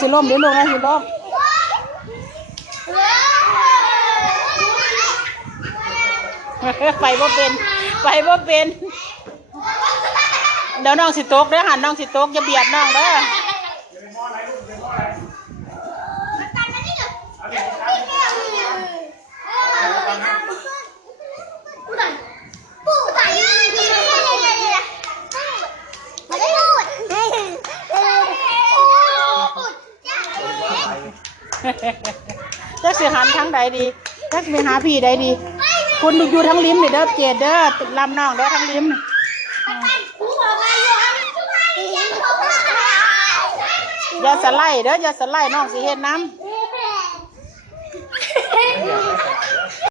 สิล้มเดี๋ยวน้องสิล้มไปบ่เป็นไปบ่เป็นเดี๋ยวน้องสิตกเด้อหันน้องสิตกอย่าเบียดน้องเด้อจักสิหันทั้งใดดีจักไปหาพี่ใดดีคุณอยู่ทั้งลิ้มนี่เด้อเจดเด้อลำน้องเด้อทั้งลิ้มอย่าสไลด์เด้ออย่าสไลด์น้องสิเฮ็ดน้ำ